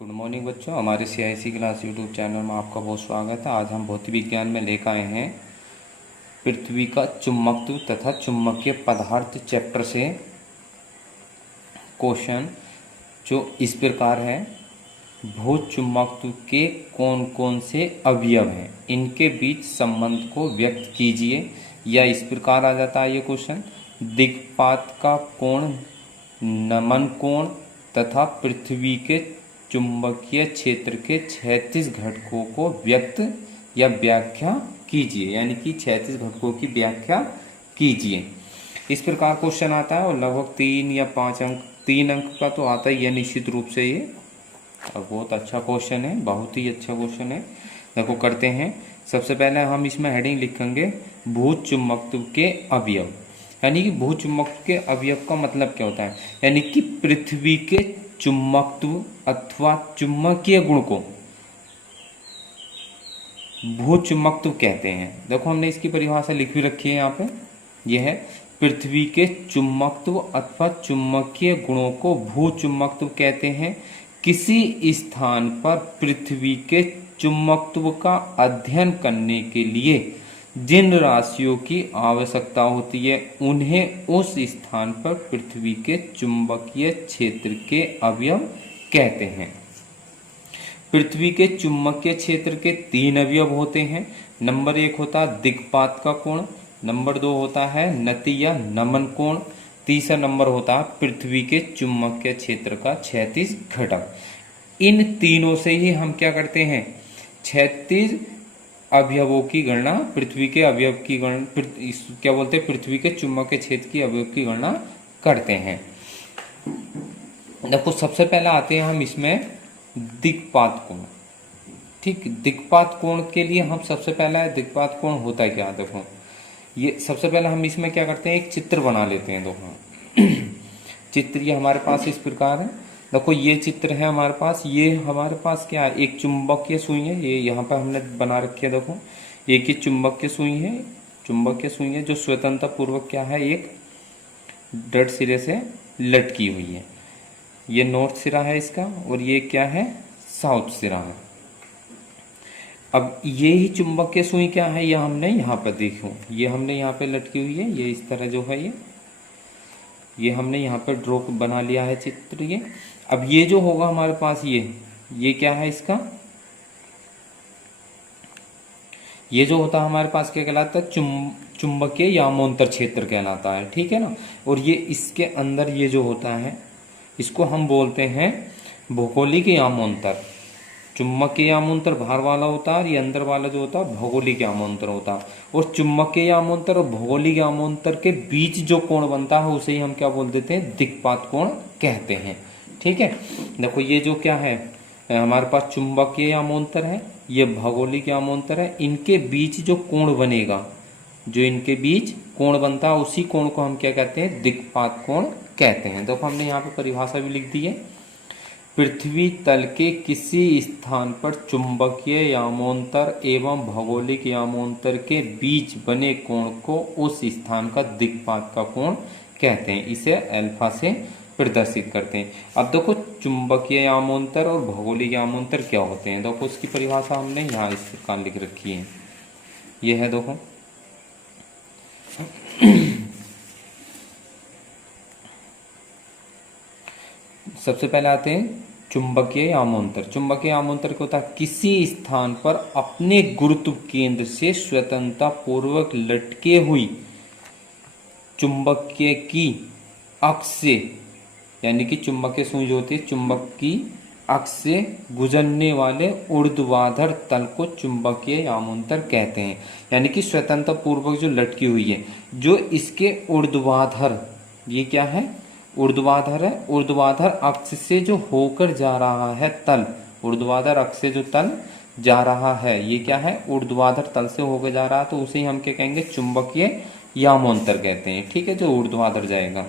Good morning बच्चों, हमारे CIC class YouTube channel में आपका बहुत स्वागत है। आज हम भौतिक विज्ञान में लेकर आए हैं पृथ्वी का चुंबकत्व तथा चुंबकीय पदार्थ चैप्टर से क्वेश्चन जो इस प्रकार है। भू चुंबकत्व के कौन कौन से अवयव हैं, इनके बीच संबंध को व्यक्त कीजिए। या इस प्रकार आ जाता है ये क्वेश्चन, दिक्पात का कोण, नमन कोण तथा पृथ्वी के चुंबकीय क्षेत्र के 36 घटकों को व्यक्त या व्याख्या कीजिए, यानी कि 36 घटकों की व्याख्या कीजिए। इस प्रकार क्वेश्चन आता है और लगभग 3 या 5 अंक, 3 अंक का तो आता ही है निश्चित रूप से। ये बहुत अच्छा क्वेश्चन है, बहुत ही अच्छा क्वेश्चन है। देखो करते हैं। सबसे पहले हम इसमें हेडिंग लिखेंगे भू चुंबकत्व के अवयव, यानी कि भू चुंबकत्व के अवयव का मतलब क्या होता है, यानी कि पृथ्वी के चुंबकत्व अथवा चुंबकीय गुण को भू चुंबकत्व कहते हैं। देखो हमने इसकी परिभाषा लिख भी रखी है यहाँ पे, यह है पृथ्वी के चुंबकत्व अथवा चुंबकीय गुणों को भू चुंबकत्व कहते हैं। किसी स्थान पर पृथ्वी के चुंबकत्व का अध्ययन करने के लिए जिन राशियों की आवश्यकता होती है उन्हें उस स्थान पर पृथ्वी के चुंबकीय क्षेत्र के अवयव कहते हैं। पृथ्वी के चुंबकीय क्षेत्र के 3 अवयव होते हैं। नंबर 1 होता है दिक्पात का कोण, नंबर 2 होता है नति या नमन कोण, तीसरा नंबर होता है पृथ्वी के चुंबकीय क्षेत्र का 36 घटक। इन तीनों से ही हम क्या करते हैं, 36 अवयवों की गणना, पृथ्वी के अवयव की गणना, क्या बोलते हैं, पृथ्वी के चुंबकीय क्षेत्र की अवयव की गणना करते हैं। देखो सबसे पहले आते हैं हम इसमें दिक्पात कोण। ठीक, दिक्पात कोण के लिए हम सबसे पहला दिक्पात कोण होता है क्या, देखो ये सबसे पहले हम इसमें क्या करते हैं, एक चित्र बना लेते हैं। देखो चित्र ये हमारे पास इस प्रकार है। देखो ये चित्र है हमारे पास, ये हमारे पास क्या है, एक चुंबकीय सुई है, ये यहाँ पर हमने बना रखी है। देखो एक ही चुंबकीय सुई है, चुंबकीय सुई है जो स्वतंत्रता पूर्वक क्या है, एक दृढ़ सिरे से लटकी हुई है। ये नॉर्थ सिरा है इसका और ये क्या है, साउथ सिरा है। अब ये ही चुंबकीय सुई क्या है, ये हमने यहाँ पर देखो, ये हमने यहाँ पे लटकी हुई है, ये इस तरह जो है ये हमने यहाँ पर ड्रॉ बना लिया है चित्र ये। अब ये जो होगा हमारे पास, ये क्या है इसका, ये जो होता है हमारे पास क्या कहलाता है, चुंबकीय यामोंतर क्षेत्र कहलाता है। ठीक है ना। और ये इसके अंदर ये जो होता है इसको हम बोलते हैं भौगोलिक यामोंतर। चुंबकीय यामोंतर बाहर वाला होता है और ये अंदर वाला जो होता है भौगोलिक यामोंतर होता है। और चुंबकीय यामोंतर और भौगोलिक यामोंतर के बीच जो कोण बनता है उसे ही हम क्या बोल देते हैं, दिक्पात कोण कहते हैं। ठीक है। देखो ये जो क्या है हमारे पास चुंबकीय यामोंतर है, ये भौगोलिक यामोंतर है, इनके बीच जो कोण बनेगा, जो इनके बीच कोण बनता है उसी कोण को हम क्या कहते हैं, दिक्पात कोण कहते हैं। देखो हमने यहाँ पे परिभाषा भी लिख दी है, पृथ्वी तल के किसी स्थान पर चुंबकीय यामोंतर एवं भौगोलिक यामोंतर के बीच बने कोण को उस स्थान का दिक्पात का कोण कहते हैं। इसे अल्फा से प्रदर्शित करते हैं। अब देखो चुंबकीय यामोंतर और भौगोलिक यामोंतर क्या होते हैं, देखो उसकी परिभाषा हमने यहाँ इस प्रकार लिख रखी है, ये है देखो सबसे पहले आते हैं चुंबकीय यामोंतर। चुंबकीय यामोंतर क्या होता है, किसी स्थान पर अपने गुरुत्व केंद्र से स्वतंत्रता पूर्वक लटके हुई चुंबकीय की अक्ष से, यानी कि चुंबकीय सुई जो होती है चुंबक की अक्ष से गुजरने वाले ऊर्ध्वाधर तल को चुंबकीय यामोंतर कहते हैं। यानी कि स्वतंत्रता पूर्वक जो लटकी हुई है, जो इसके ऊर्ध्वाधर, ये क्या है, ऊर्ध्वाधर है, ऊर्ध्वाधर अक्ष से जो होकर जा रहा है तल, ऊर्ध्वाधर अक्ष से जो तल जा रहा है ये क्या है, ऊर्ध्वाधर तल से होकर जा रहा है, तो उसे ही हम क्या कहेंगे, चुंबकीय यामोंतर कहते हैं। ठीक है, जो ऊर्ध्वाधर जाएगा।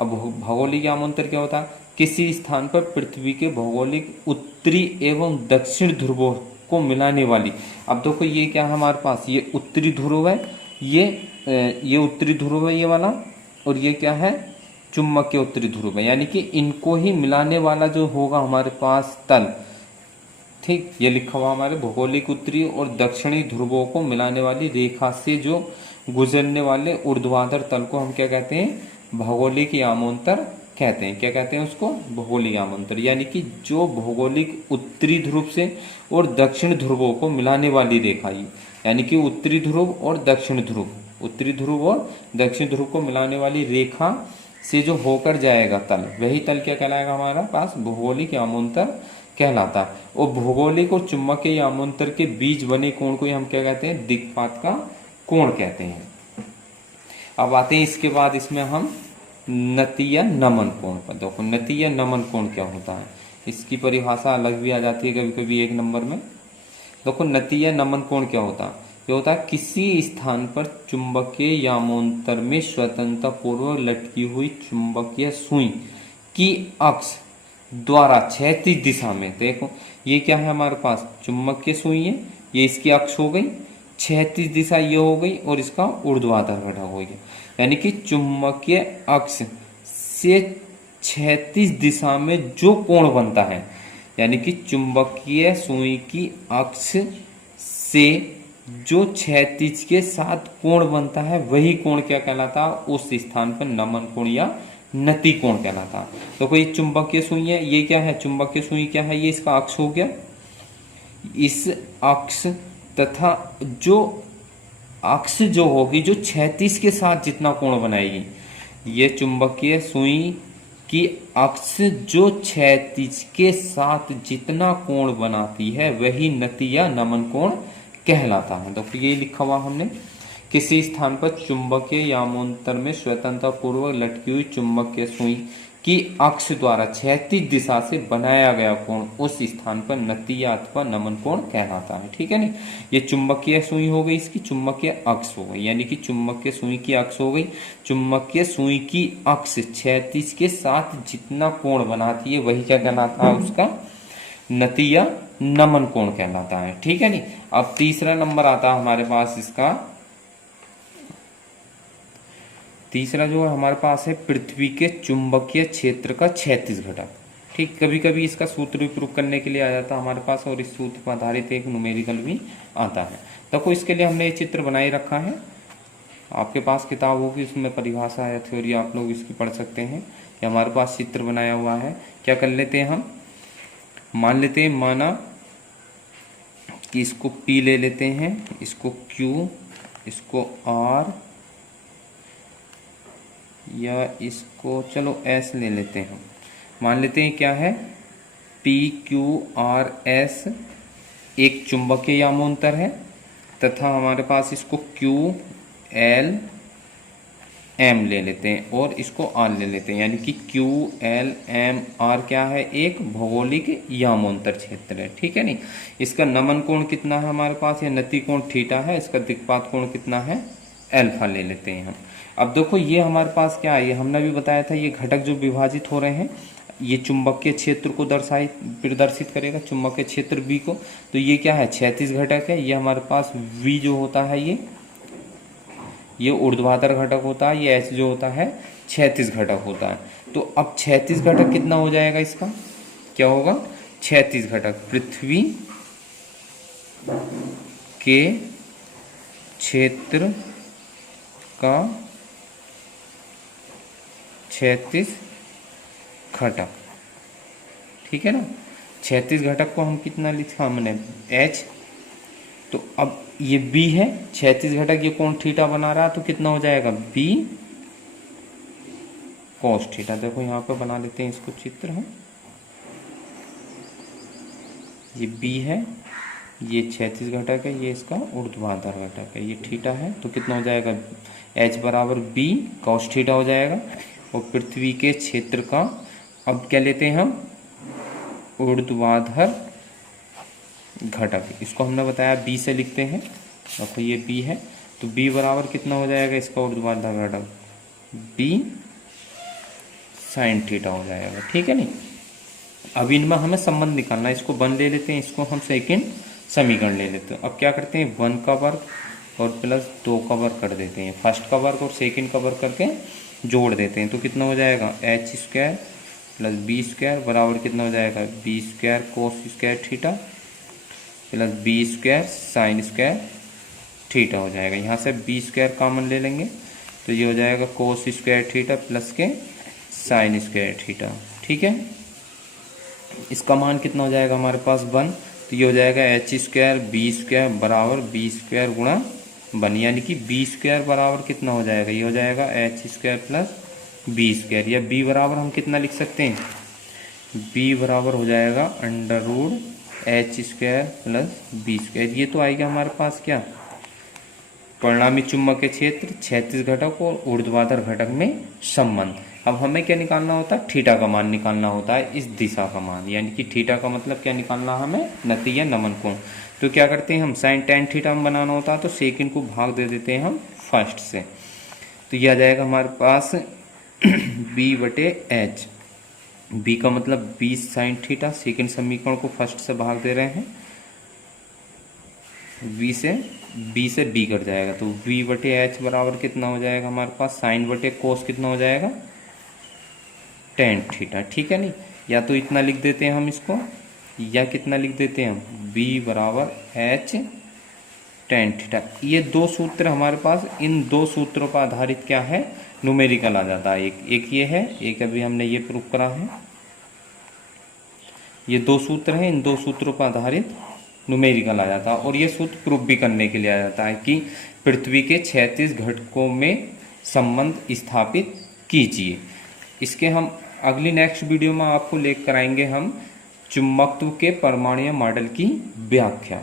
अब भौगोलिक यामोंतर क्या होता है, किसी स्थान पर पृथ्वी के भौगोलिक उत्तरी एवं दक्षिण ध्रुवों को मिलाने वाली। अब देखो ये क्या है हमारे पास, ये उत्तरी ध्रुव है, ये उत्तरी ध्रुव है ये वाला, और ये क्या है, चुंबकीय उत्तरी ध्रुव है, यानी कि इनको ही मिलाने वाला जो होगा हमारे पास तल, ठीक, ये लिखा हुआ हमारे भौगोलिक उत्तरी और दक्षिणी ध्रुवों को मिलाने वाली रेखा से जो गुजरने वाले ऊर्ध्वाधर तल को हम क्या कहते हैं, भौगोलिक यामोंतर कहते हैं। क्या कहते हैं उसको, भौगोलिक यामोंतर। यानी कि जो भौगोलिक उत्तरी ध्रुव से और दक्षिण ध्रुवों को मिलाने वाली रेखा, यानी कि उत्तरी ध्रुव और दक्षिण ध्रुव, उत्तरी ध्रुव और दक्षिण ध्रुव को मिलाने वाली रेखा से जो होकर जाएगा तल, वही तल क्या कहलाएगा हमारा पास, भौगोलिक यामोंतर कहलाता है। और भौगोलिक और चुंबकीय यामोंतर के बीच बने कोण को हम क्या कहते हैं, दिक्पात का कोण कहते हैं। अब आते हैं इसके बाद इसमें हम नतीय नमन कोण पर। देखो नतीय नमन कोण क्या होता है, इसकी परिभाषा अलग भी आ जाती है कभी कभी 1 नंबर में। देखो नतीय नमन कोण क्या होता है, ये होता है किसी स्थान पर चुंबकीय यामोंतर में स्वतंत्रता पूर्वक लटकी हुई चुंबकीय सुई की अक्ष द्वारा क्षैतिज दिशा में, देखो ये क्या है हमारे पास, चुंबकीय सुई है, ये इसकी अक्ष हो गई, क्षैतिज दिशा ये हो गई और इसका ऊर्ध्वाधर घटक हो गया। यानी कि चुंबकीय अक्ष से क्षैतिज दिशा में जो कोण बनता है, यानी कि चुंबकीय सुई की अक्ष से जो क्षैतिज के साथ कोण बनता है वही कोण क्या कहलाता है, उस स्थान पर नमन कोण या नति कोण कहलाता है। तो कोई चुंबकीय सुई है, ये क्या है, चुंबकीय सुई क्या है, ये इसका अक्ष हो गया, इस अक्ष तथा जो अक्ष जो होगी जो क्षैतिज के साथ जितना कोण बनाएगी, ये चुंबकीय सुई की अक्ष जो क्षैतिज के साथ जितना कोण बनाती है वही नति या नमन कोण कहलाता है। तो ये लिखा हुआ हमने, किसी स्थान पर चुंबकीय यामोंतर में स्वतंत्रता पूर्वक लटकी हुई चुंबकीय सुई की अक्ष द्वारा क्षैतिज दिशा से बनाया गया कोण उस स्थान पर नतीय अथवा नमन कोण कहलाता है। ठीक है ना, ये चुंबकीय सुई हो गई, इसकी चुंबकीय अक्ष हो गई, यानी कि चुंबकीय सुई की अक्ष हो गई, चुंबकीय सुई की अक्ष क्षैतिज के साथ जितना कोण बनाती है वही क्या कहलाता है, उसका नतीय नमन कोण कहलाता है। ठीक है नी। अब तीसरा नंबर आता है हमारे पास, इसका तीसरा जो है हमारे पास है पृथ्वी के चुंबकीय क्षेत्र का क्षैतिज घटक। ठीक, कभी कभी इसका सूत्र भी प्रूव करने के लिए आ जाता है हमारे पास, और इस सूत्र पर आधारित एक न्यूमेरिकल भी आता है। देखो इसके लिए हमने ये चित्र बनाए रखा है, आपके पास किताब होगी उसमें परिभाषा या थ्योरी आप लोग इसकी पढ़ सकते हैं। ये हमारे पास चित्र बनाया हुआ है। क्या कर लेते हैं हम, मान लेते हैं, माना कि इसको P ले लेते हैं, इसको Q, इसको R या इसको चलो S ले लेते हैं। मान लेते हैं क्या है, PQRS एक चुंबकीय यामोंतर है, तथा हमारे पास इसको QLM ले लेते हैं और इसको R ले लेते हैं, यानी कि QLMR क्या है, एक भौगोलिक यामोंतर क्षेत्र है। ठीक है नी। इसका नमन कोण कितना है हमारे पास, या नति कोण थीटा है, इसका दिक्पात कोण कितना है, अल्फा ले लेते हैं हम। अब देखो ये हमारे पास क्या है, ये हमने भी बताया था, ये घटक जो विभाजित हो रहे हैं ये चुंबकीय क्षेत्र को प्रदर्शित करेगा, चुंबकीय क्षेत्र B को। तो ये क्या है, क्षैतिज घटक है। ये हमारे पास V जो होता है ये ऊर्ध्वाधर घटक होता है, ये H जो होता है क्षैतिज घटक होता है। तो अब क्षैतिज घटक कितना हो जाएगा, इसका क्या होगा, क्षैतिज घटक पृथ्वी के क्षेत्र का क्षैतिज घटक। ठीक है ना, क्षैतिज घटक को हम कितना लिखा हमने, H। तो अब ये B है, क्षैतिज घटक ये कोण थीटा बना रहा है, तो कितना हो जाएगा B cos थीटा। देखो यहाँ पे बना लेते हैं इसको चित्र है, ये B है, ये क्षैतिज घटक है, ये इसका ऊर्ध्वाधर घटक है, ये थीटा है। तो कितना हो जाएगा, H बराबर B cos थीटा हो जाएगा। और पृथ्वी के क्षेत्र का अब क्या लेते हैं हम, ऊर्ध्वाधर घटक, इसको हमने बताया B से लिखते हैं। देखो ये B है, तो B बराबर कितना हो जाएगा, इसका ऊर्ध्वाधर घटक B sin थीटा हो जाएगा। ठीक है नी। अब इनमें हमें संबंध निकालना है, इसको 1 ले लेते हैं, इसको हम सेकंड समीकरण ले लेते हैं। अब क्या करते हैं, 1 का वर्ग और प्लस 2 का वर्ग कर देते हैं, फर्स्ट का वर्ग और सेकंड का वर्ग करके जोड़ देते हैं तो कितना हो जाएगा h square plus b square बराबर कितना हो जाएगा b square cos square theta plus b square sine square theta हो जाएगा। यहाँ से बी स्क्वायर कॉमन ले लेंगे तो ये हो जाएगा कोस स्क्वायर थीटा प्लस के साइन स्क्वायर थीटा। ठीक है, इसका मान कितना हो जाएगा हमारे पास 1, तो ये हो जाएगा एच स्क्वायर बी स्क्वायर बराबर बी स्क्वायर गुणा 1, यानी कि बी स्क्वायर बराबर कितना हो जाएगा, ये हो जाएगा h square plus b square, या बी बराबर हम कितना लिख सकते हैं, बी बराबर हो जाएगा under root h square plus b square. ये तो आएगा हमारे पास क्या, परिणामी चुंबकीय क्षेत्र, क्षैतिज घटक और ऊर्ध्वाधर घटक में संबंध। अब हमें क्या निकालना होता है, थीटा का मान निकालना होता है, इस दिशा का मान, यानी कि थीटा का मतलब क्या निकालना हमें, नति या नमन कोण। तो क्या करते हैं हम, साइन टेन थीटा में बनाना होता है तो सेकंड को भाग दे देते हैं हम फर्स्ट से, तो यह आ जाएगा हमारे पास बी बटे एच, बी का मतलब 20 साइन थीटा, सेकंड समीकरण को फर्स्ट से भाग दे रहे हैं, बी से बी कट जाएगा तो v बटे एच बराबर कितना हो जाएगा हमारे पास, साइन बटे कोस कितना हो जाएगा टेन थीटा। ठीक है, नहीं या तो इतना लिख देते हैं हम इसको, या कितना लिख देते हैं हम, v बराबर एच टेन थीटा। ये दो सूत्र हमारे पास, इन दो सूत्रों पर आधारित क्या है, न्यूमेरिकल आ जाता है। एक ये है, एक अभी हमने ये प्रूफ करा है, ये दो सूत्र हैं, इन दो सूत्रों पर आधारित न्यूमेरिकल आ जाता है। और ये सूत्र प्रूफ भी करने के लिए आ जाता है कि पृथ्वी के 36 घटकों में संबंध स्थापित कीजिए। इसके हम अगली नेक्स्ट वीडियो में आपको लेकर आएंगे हम चुंबकत्व के परमाणु मॉडल की व्याख्या।